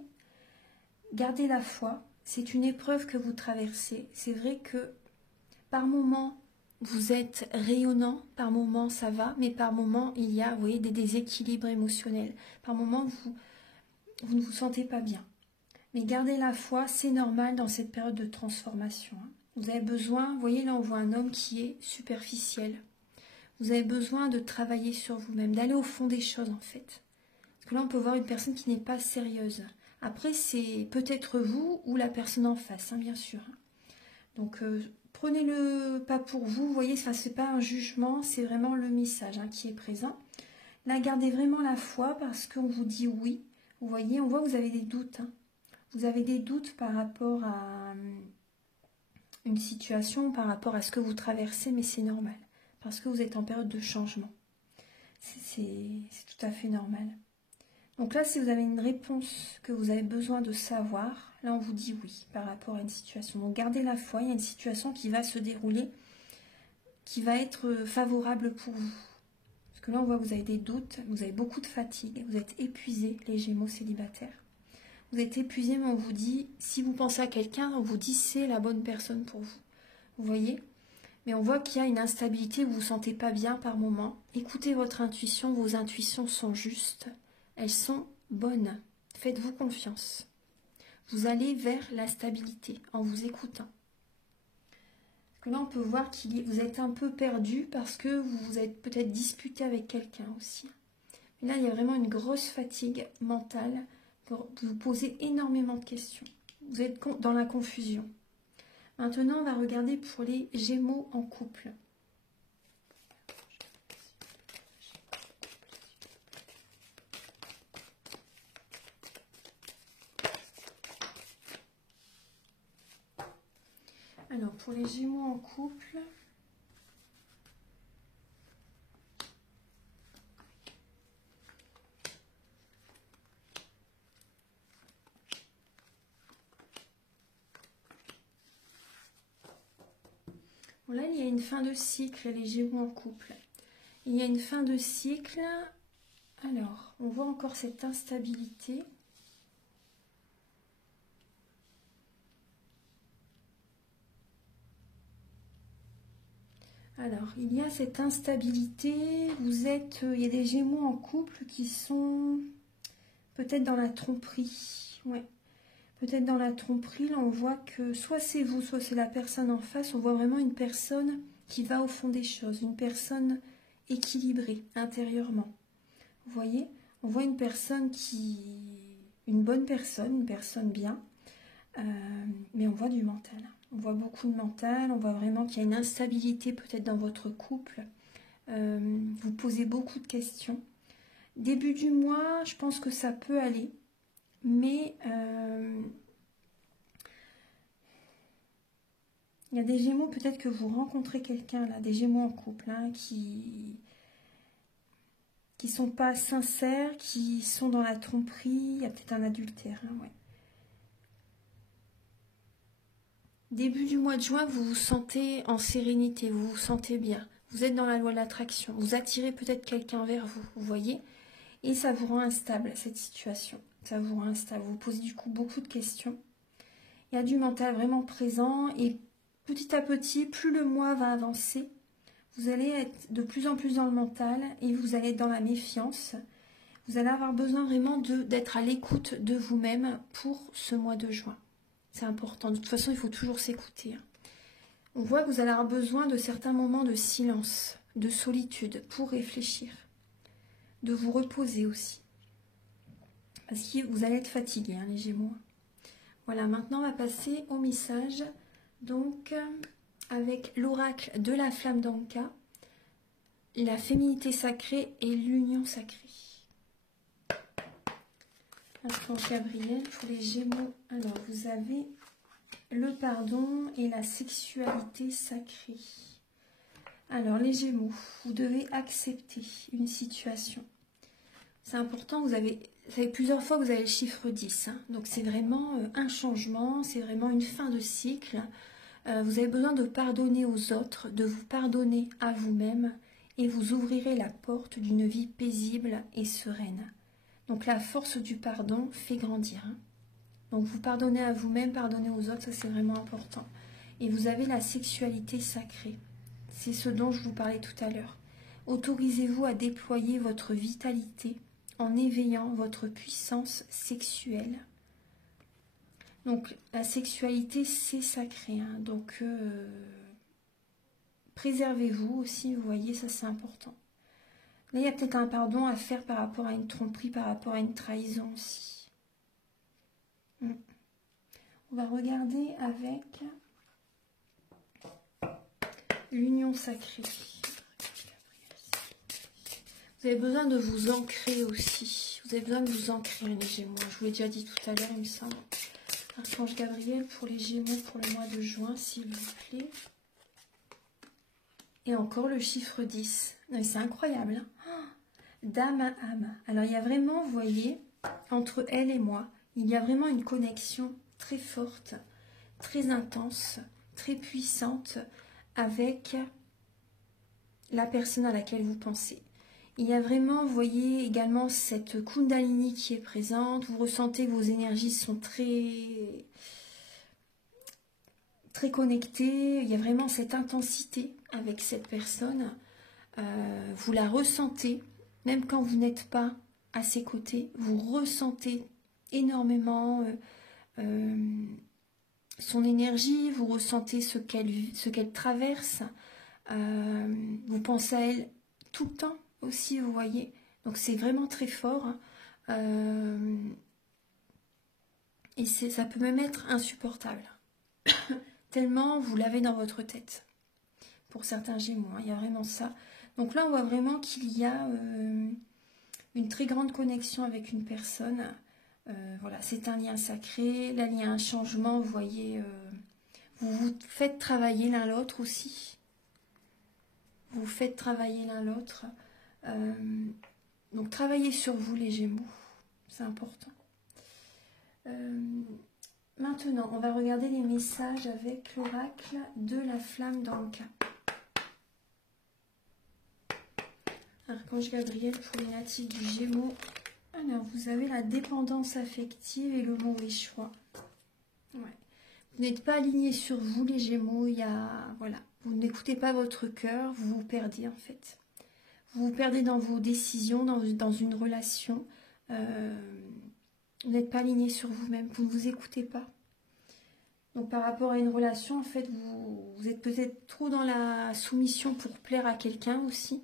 Gardez la foi. C'est une épreuve que vous traversez. C'est vrai que par moments, vous êtes rayonnant. Par moments, ça va. Mais par moments, il y a, vous voyez, des déséquilibres émotionnels. Par moments, vous ne vous sentez pas bien. Mais gardez la foi, c'est normal dans cette période de transformation. Vous avez besoin, vous voyez là on voit un homme qui est superficiel. Vous avez besoin de travailler sur vous-même, d'aller au fond des choses en fait. Parce que là on peut voir une personne qui n'est pas sérieuse. Après c'est peut-être vous ou la personne en face, bien sûr. Donc prenez-le pas pour vous, vous voyez, ce n'est pas un jugement, c'est vraiment le message qui est présent. Là gardez vraiment la foi parce qu'on vous dit oui. Vous voyez, on voit que vous avez des doutes. Vous avez des doutes par rapport à une situation, par rapport à ce que vous traversez, mais c'est normal. Parce que vous êtes en période de changement. C'est tout à fait normal. Donc là, si vous avez une réponse que vous avez besoin de savoir, là on vous dit oui par rapport à une situation. Donc gardez la foi, il y a une situation qui va se dérouler, qui va être favorable pour vous. Parce que là on voit que vous avez des doutes, vous avez beaucoup de fatigue, vous êtes épuisés, les Gémeaux célibataires. Vous êtes épuisé, mais on vous dit, si vous pensez à quelqu'un, on vous dit c'est la bonne personne pour vous. Vous voyez? Mais on voit qu'il y a une instabilité, vous ne vous sentez pas bien par moment. Écoutez votre intuition, vos intuitions sont justes. Elles sont bonnes. Faites-vous confiance. Vous allez vers la stabilité en vous écoutant. Parce que là, on peut voir que vous êtes un peu perdu parce que vous vous êtes peut-être disputé avec quelqu'un aussi. Mais là, il y a vraiment une grosse fatigue mentale. Vous posez énormément de questions. Vous êtes dans la confusion. Maintenant, on va regarder pour les Gémeaux en couple. Alors, pour les Gémeaux en couple... Là, il y a une fin de cycle, les Gémeaux en couple. Il y a une fin de cycle. Alors, on voit encore cette instabilité. Alors, il y a cette instabilité. Il y a des Gémeaux en couple qui sont peut-être dans la tromperie. Ouais. Peut-être dans la tromperie, là on voit que soit c'est vous, soit c'est la personne en face. On voit vraiment une personne qui va au fond des choses, une personne équilibrée intérieurement. Vous voyez, on voit une personne une bonne personne, une personne bien, mais on voit du mental. On voit beaucoup de mental, on voit vraiment qu'il y a une instabilité peut-être dans votre couple. Vous posez beaucoup de questions. Début du mois, je pense que ça peut aller. Mais il y a des Gémeaux, peut-être que vous rencontrez quelqu'un, là, des Gémeaux en couple, qui sont pas sincères, qui sont dans la tromperie, il y a peut-être un adultère, ouais. Début du mois de juin, vous vous sentez en sérénité, vous vous sentez bien. Vous êtes dans la loi de l'attraction, vous attirez peut-être quelqu'un vers vous, vous voyez. Et ça vous rend instable, cette situation. Ça vous rend instable. Vous posez du coup beaucoup de questions. Il y a du mental vraiment présent. Et petit à petit, plus le mois va avancer, vous allez être de plus en plus dans le mental et vous allez être dans la méfiance. Vous allez avoir besoin vraiment d'être à l'écoute de vous-même pour ce mois de juin. C'est important. De toute façon, il faut toujours s'écouter. On voit que vous allez avoir besoin de certains moments de silence, de solitude pour réfléchir. De vous reposer aussi. Parce que vous allez être fatigué, les Gémeaux. Voilà, maintenant on va passer au message. Donc, avec l'oracle de la flamme d'Anka, la féminité sacrée et l'union sacrée. Archange Gabriel, pour les Gémeaux, alors vous avez le pardon et la sexualité sacrée. Alors les Gémeaux, vous devez accepter une situation. C'est important, ça fait plusieurs fois que vous avez le chiffre 10. Hein. Donc c'est vraiment un changement, c'est vraiment une fin de cycle. Vous avez besoin de pardonner aux autres, de vous pardonner à vous-même et vous ouvrirez la porte d'une vie paisible et sereine. Donc la force du pardon fait grandir. Hein. Donc vous pardonnez à vous-même, pardonnez aux autres, ça c'est vraiment important. Et vous avez la sexualité sacrée. C'est ce dont je vous parlais tout à l'heure. Autorisez-vous à déployer votre vitalité en éveillant votre puissance sexuelle. Donc la sexualité c'est sacré, hein. Donc préservez-vous aussi, vous voyez, ça c'est important. Là il y a peut-être un pardon à faire par rapport à une tromperie, par rapport à une trahison aussi. On va regarder avec l'union sacrée. Vous avez besoin de vous ancrer aussi. Vous avez besoin de vous ancrer, les Gémeaux. Je vous l'ai déjà dit tout à l'heure, il me semble. Archange Gabriel pour les Gémeaux pour le mois de juin, s'il vous plaît. Et encore le chiffre 10. C'est incroyable. Hein, d'âme à âme. Alors, il y a vraiment, vous voyez, entre elle et moi, il y a vraiment une connexion très forte, très intense, très puissante avec la personne à laquelle vous pensez. Il y a vraiment, vous voyez, également cette Kundalini qui est présente. Vous ressentez que vos énergies sont très connectées. Il y a vraiment cette intensité avec cette personne. Vous la ressentez, même quand vous n'êtes pas à ses côtés. Vous ressentez énormément son énergie. Vous ressentez ce qu'elle traverse. Vous pensez à elle tout le temps aussi, vous voyez. Donc c'est vraiment très fort. Et ça peut même être insupportable. Tellement vous l'avez dans votre tête. Pour certains Gémeaux, hein, il y a vraiment ça. Donc là, on voit vraiment qu'il y a une très grande connexion avec une personne. Voilà, c'est un lien sacré. Là, il y a un changement, vous voyez. Vous vous faites travailler l'un l'autre aussi. Vous faites travailler l'un l'autre. Donc travaillez sur vous les Gémeaux, c'est important. Maintenant, on va regarder les messages avec l'oracle de la flamme d'Anka. Archange Gabriel pour les natifs du Gémeaux. Alors, vous avez la dépendance affective et le mauvais choix. Ouais. Vous n'êtes pas aligné sur vous les Gémeaux, voilà, vous n'écoutez pas votre cœur, vous vous perdez en fait. Vous vous perdez dans vos décisions, dans une relation. Vous n'êtes pas aligné sur vous-même, vous ne vous écoutez pas. Donc par rapport à une relation, en fait, vous êtes peut-être trop dans la soumission pour plaire à quelqu'un aussi.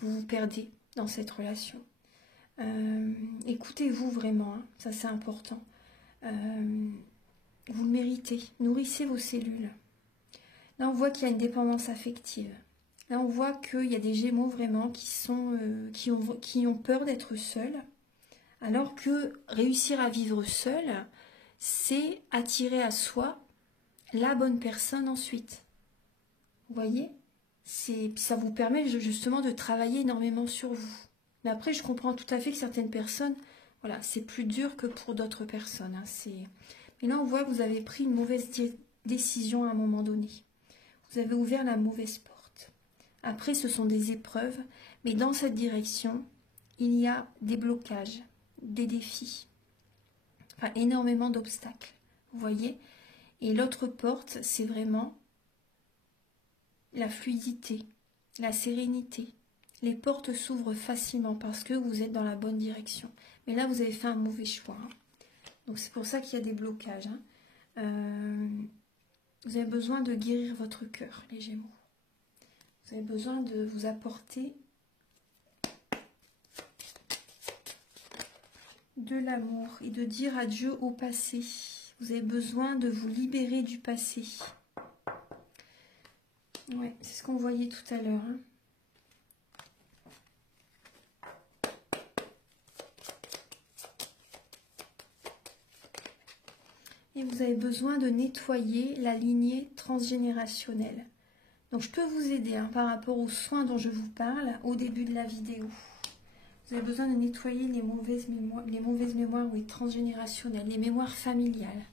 Vous vous perdez dans cette relation. Écoutez-vous vraiment, hein, ça c'est important. Vous le méritez, nourrissez vos cellules. Là on voit qu'il y a une dépendance affective. Là, on voit qu'il y a des Gémeaux vraiment qui ont peur d'être seuls, alors que réussir à vivre seul, c'est attirer à soi la bonne personne ensuite. Vous voyez, ça vous permet justement de travailler énormément sur vous. Mais après, je comprends tout à fait que certaines personnes, voilà, c'est plus dur que pour d'autres personnes. Hein, mais là, on voit que vous avez pris une mauvaise décision à un moment donné. Vous avez ouvert la mauvaise porte. Après, ce sont des épreuves, mais dans cette direction, il y a des blocages, des défis, enfin énormément d'obstacles, vous voyez. Et l'autre porte, c'est vraiment la fluidité, la sérénité. Les portes s'ouvrent facilement parce que vous êtes dans la bonne direction. Mais là, vous avez fait un mauvais choix. Hein. Donc c'est pour ça qu'il y a des blocages. Hein. Vous avez besoin de guérir votre cœur, les Gémeaux. Vous avez besoin de vous apporter de l'amour et de dire adieu au passé. Vous avez besoin de vous libérer du passé. Ouais, c'est ce qu'on voyait tout à l'heure. Hein. Et vous avez besoin de nettoyer la lignée transgénérationnelle. Donc je peux vous aider hein, par rapport aux soins dont je vous parle au début de la vidéo. Vous avez besoin de nettoyer les mauvaises mémoires, oui, transgénérationnelles, les mémoires familiales.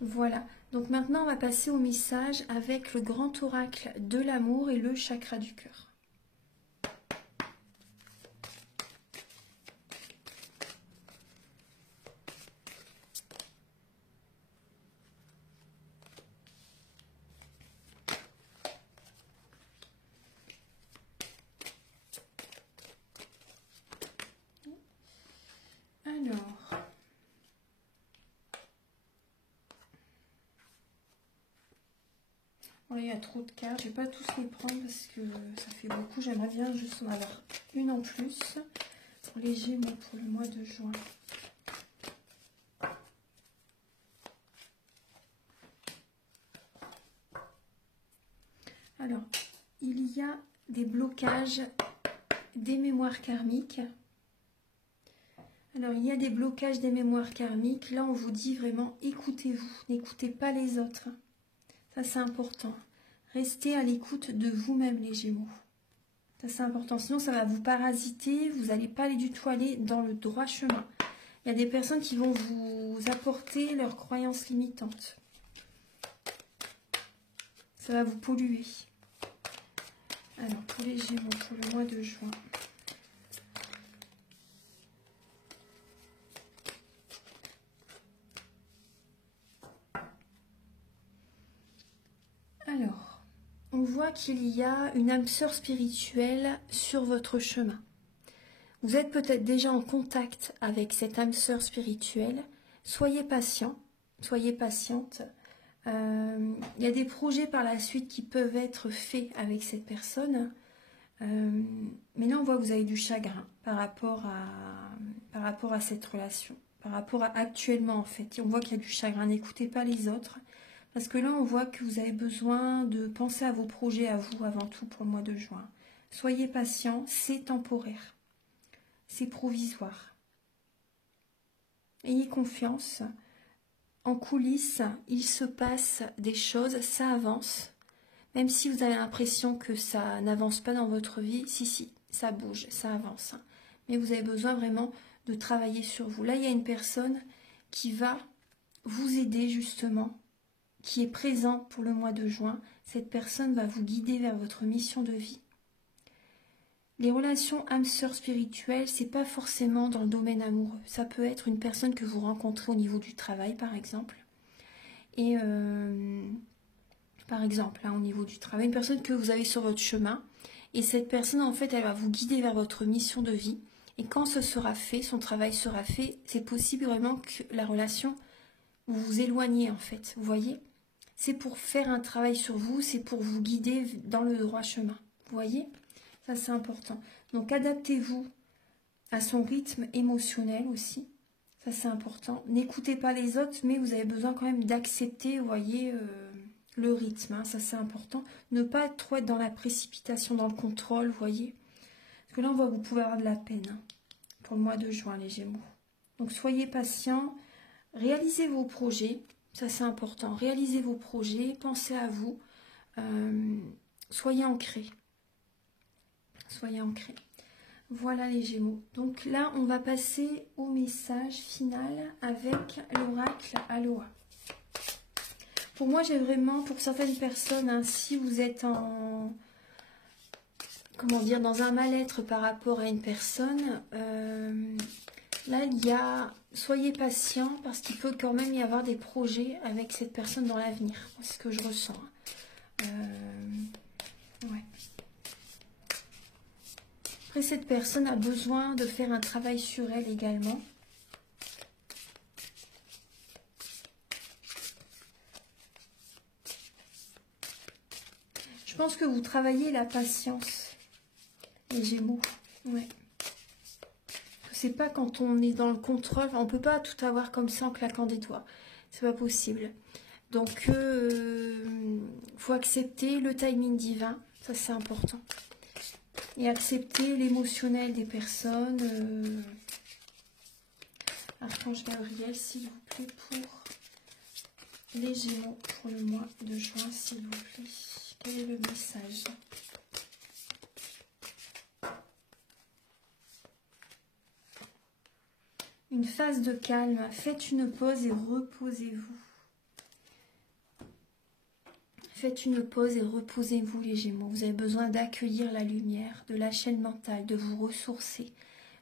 Voilà. Donc maintenant, on va passer au message avec le grand oracle de l'amour et le chakra du cœur. Alors, il y a trop de cartes, je ne vais pas tous les prendre parce que ça fait beaucoup. J'aimerais bien juste en avoir une en plus pour les Gémeaux pour le mois de juin. Alors, il y a des blocages des mémoires karmiques. Alors, il y a des blocages des mémoires karmiques. Là, on vous dit vraiment, écoutez-vous, n'écoutez pas les autres. Ça, c'est important. Restez à l'écoute de vous-même, les Gémeaux. Ça, c'est important. Sinon, ça va vous parasiter. Vous n'allez pas du tout aller dans le droit chemin. Il y a des personnes qui vont vous apporter leurs croyances limitantes. Ça va vous polluer. Alors, pour les Gémeaux, pour le mois de juin. Alors, on voit qu'il y a une âme sœur spirituelle sur votre chemin. Vous êtes peut-être déjà en contact avec cette âme sœur spirituelle. Soyez patient, soyez patiente. Il y a des projets par la suite qui peuvent être faits avec cette personne. Mais là, on voit que vous avez du chagrin par rapport à cette relation. Par rapport à actuellement, en fait. On voit qu'il y a du chagrin. N'écoutez pas les autres. Parce que là, on voit que vous avez besoin de penser à vos projets, à vous, avant tout, pour le mois de juin. Soyez patient, c'est temporaire. C'est provisoire. Ayez confiance. En coulisses, il se passe des choses, ça avance. Même si vous avez l'impression que ça n'avance pas dans votre vie, si, ça bouge, ça avance. Mais vous avez besoin vraiment de travailler sur vous. Là, il y a une personne qui va vous aider justement, qui est présente pour le mois de juin. Cette personne va vous guider vers votre mission de vie. Les relations âme-sœur spirituelles, c'est pas forcément dans le domaine amoureux. Ça peut être une personne que vous rencontrez au niveau du travail, par exemple. Et par exemple, au niveau du travail, une personne que vous avez sur votre chemin. Et cette personne, en fait, elle va vous guider vers votre mission de vie. Et quand ce sera fait, son travail sera fait, c'est possible vraiment que la relation, vous vous éloignez, en fait. Vous voyez? C'est pour faire un travail sur vous, c'est pour vous guider dans le droit chemin. Vous voyez? Ça, c'est important. Donc, adaptez-vous à son rythme émotionnel aussi. Ça, c'est important. N'écoutez pas les autres, mais vous avez besoin quand même d'accepter, vous voyez, le rythme. Hein, ça, c'est important. Ne pas trop être dans la précipitation, dans le contrôle, vous voyez. Parce que là, on voit que vous pouvez avoir de la peine hein, pour le mois de juin, les Gémeaux. Donc, soyez patients. Réalisez vos projets. Ça, c'est important. Réalisez vos projets. Pensez à vous. Soyez ancrés. Soyez ancrés. Voilà les Gémeaux. Donc là, on va passer au message final avec l'oracle Aloha. Pour moi, j'ai vraiment, pour certaines personnes, hein, si vous êtes en, comment dire, dans un mal-être par rapport à une personne, là, il y a, soyez patient parce qu'il peut quand même y avoir des projets avec cette personne dans l'avenir. C'est ce que je ressens. Ouais. Après, cette personne a besoin de faire un travail sur elle également. Je pense que vous travaillez la patience, les Gémeaux. Ouais. C'est pas quand on est dans le contrôle, on peut pas tout avoir comme ça en claquant des doigts. C'est pas possible. Donc, faut accepter le timing divin. Ça, c'est important. Et accepter l'émotionnel des personnes. Archange Gabriel, s'il vous plaît, pour les Gémeaux pour le mois de juin, s'il vous plaît. Quel est le message? une phase de calme. Faites une pause et reposez-vous. Faites une pause et reposez-vous les Gémeaux. Vous avez besoin d'accueillir la lumière, de lâcher le mental, de vous ressourcer,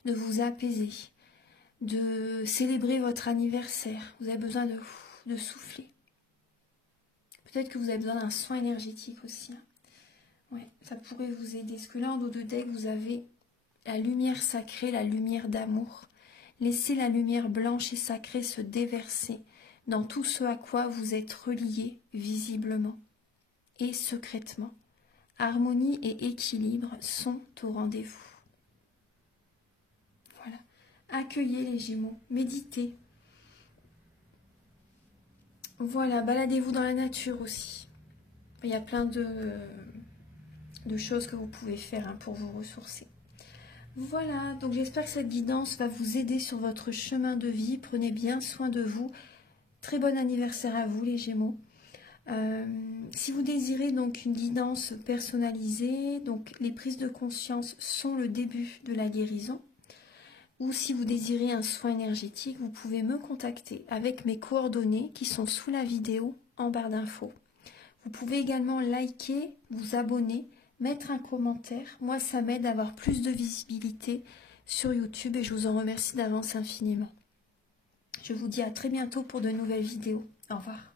de vous apaiser, de célébrer votre anniversaire. Vous avez besoin de souffler. Peut-être que vous avez besoin d'un soin énergétique aussi. Ouais, ça pourrait vous aider. Parce que là, en dos de deck, vous avez la lumière sacrée, la lumière d'amour. Laissez la lumière blanche et sacrée se déverser dans tout ce à quoi vous êtes reliés visiblement et secrètement. Harmonie et équilibre sont au rendez-vous. Voilà. Accueillez les Gémeaux, méditez. Voilà, baladez-vous dans la nature aussi. Il y a plein de choses que vous pouvez faire pour vous ressourcer. Voilà, donc j'espère que cette guidance va vous aider sur votre chemin de vie. Prenez bien soin de vous. Très bon anniversaire à vous les Gémeaux. Si vous désirez donc une guidance personnalisée, donc les prises de conscience sont le début de la guérison. Ou si vous désirez un soin énergétique, vous pouvez me contacter avec mes coordonnées qui sont sous la vidéo en barre d'infos. Vous pouvez également liker, vous abonner, mettre un commentaire. Moi, ça m'aide à avoir plus de visibilité sur YouTube et je vous en remercie d'avance infiniment. Je vous dis à très bientôt pour de nouvelles vidéos. Au revoir.